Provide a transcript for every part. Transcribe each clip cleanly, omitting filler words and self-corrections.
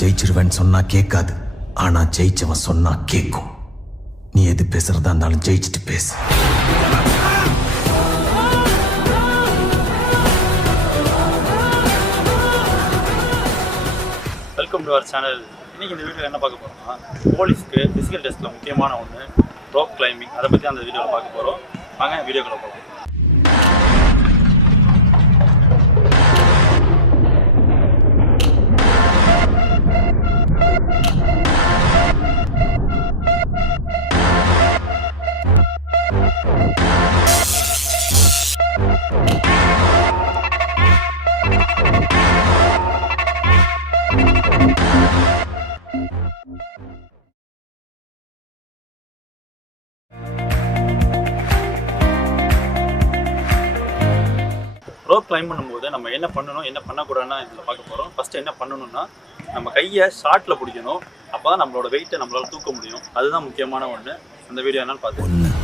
ஜெயிச்சிருவேன்னு சொன்னா கேட்காது, ஆனா ஜெயிச்சவன் சொன்னா கேட்கும். நீ எது பேசுறதா இருந்தாலும் ஜெயிச்சுட்டு பேசு. Welcome to our channel. இன்னைக்கு இந்த வீடியோவில் என்ன பார்க்க போறோம்னா, போலீஸ்க்கு ஃபிசிக்கல் டெஸ்ட்டில் முக்கியமான ஒன்று ராக் கிளைம்பிங். அதை பற்றி அந்த வீடியோவில் பார்க்க போகிறோம். வாங்க வீடியோக்குள்ள போகலாம். ரோப் கிளைம் பண்ணும்போது நம்ம என்ன பண்ணணும், என்ன பண்ணக்கூடாதுன்னா இதில் பார்க்க போகிறோம். ஃபஸ்ட்டு என்ன பண்ணணும்னா, நம்ம கையை ஷார்ட்டில் பிடிக்கணும். அப்போ தான் நம்மளோட வெயிட்டை நம்மளால் தூக்க முடியும். அதுதான் முக்கியமான ஒன்று. அந்த வீடியோ என்னன்னு பார்த்து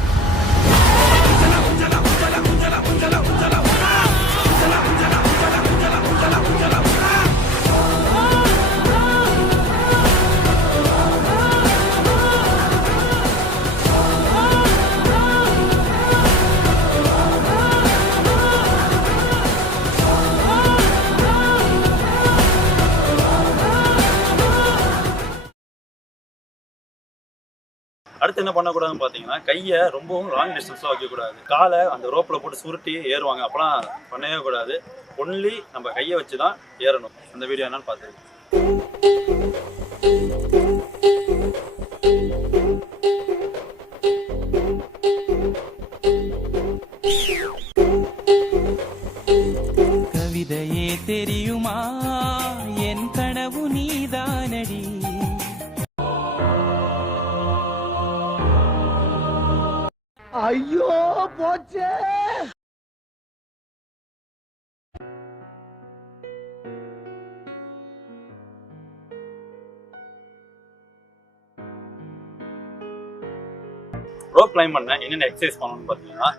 அடுத்து என்ன பண்ணக்கூடாதுன்னு பார்த்தீங்கன்னா, கையை ரொம்பவும் லாங் டிஸ்டன்ஸில் வைக்கக்கூடாது. காலை அந்த ரோப்பில் போட்டு சுருட்டி ஏறுவாங்க, அப்போலாம் பண்ணவே கூடாது. ஒன்லி நம்ம கையை வச்சு தான் ஏறணும். அந்த வீடியோ என்னன்னு பார்த்துருக்கு. கவிதையே தெரியுமா, என் கனவு நீதானடி. ஐயோ போச்சே. ரோப் கிளைம் பண்ண என்னென்ன எக்ஸசைஸ் பண்ணணும்னு பார்த்தீங்கன்னா,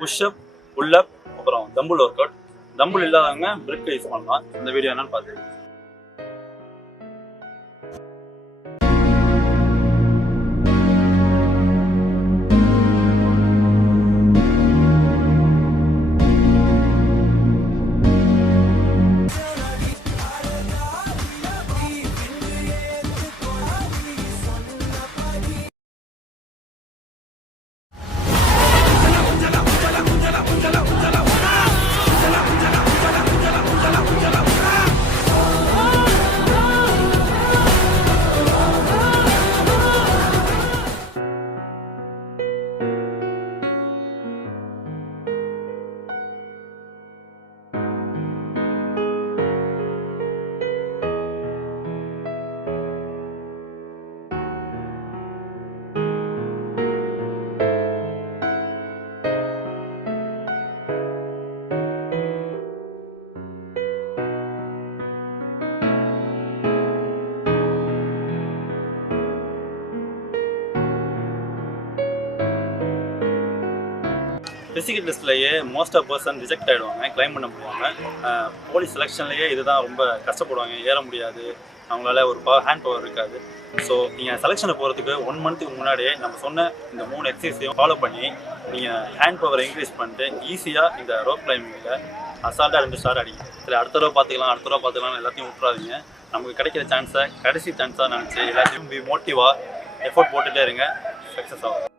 புஷ்அப், புல்அப், அப்புறம் தம்புல் ஒர்க் அவுட். தம்புல் இல்லாதவங்க பிரிக் யூஸ் பண்ணலாம். இந்த வீடியோ என்னன்னு பார்த்துருக்கு. ஃபிசிக்கல் டெஸ்ட்லேயே மோஸ்ட் ஆஃப் பர்சன் ரிஜெக்ட் ஆகிடுவாங்க, கிளைம் பண்ண முடியாமல். போலீஸ் செலெக்ஷன்லேயே இதுதான் ரொம்ப கஷ்டப்படுவாங்க, ஏற முடியாது, அவங்களால ஒரு ஹேண்ட் பவர் இருக்காது. ஸோ நீங்கள் செலெக்ஷனை போகிறதுக்கு 1 மந்த்துக்கு முன்னாடியே நம்ம சொன்ன இந்த 3 எக்ஸசைஸையும் ஃபாலோ பண்ணி நீங்கள் ஹேண்ட் பவரை இன்க்ரீஸ் பண்ணிட்டு ஈஸியாக இந்த ரோப் கிளைம்பிங்கில் அசால்ட்டாக 2 ஸ்டார் அடிங்க. சரி, அடுத்த தடவை பார்த்துக்கலாம் எல்லாத்தையும் விட்டுறாதீங்க. நமக்கு கிடைக்கிற சான்ஸை கடைசி சான்ஸாக நினச்சி எல்லாத்தையும் மோட்டிவாக எஃபோர்ட் போட்டுகிட்டே இருங்க. சக்ஸஸ் ஆகும்.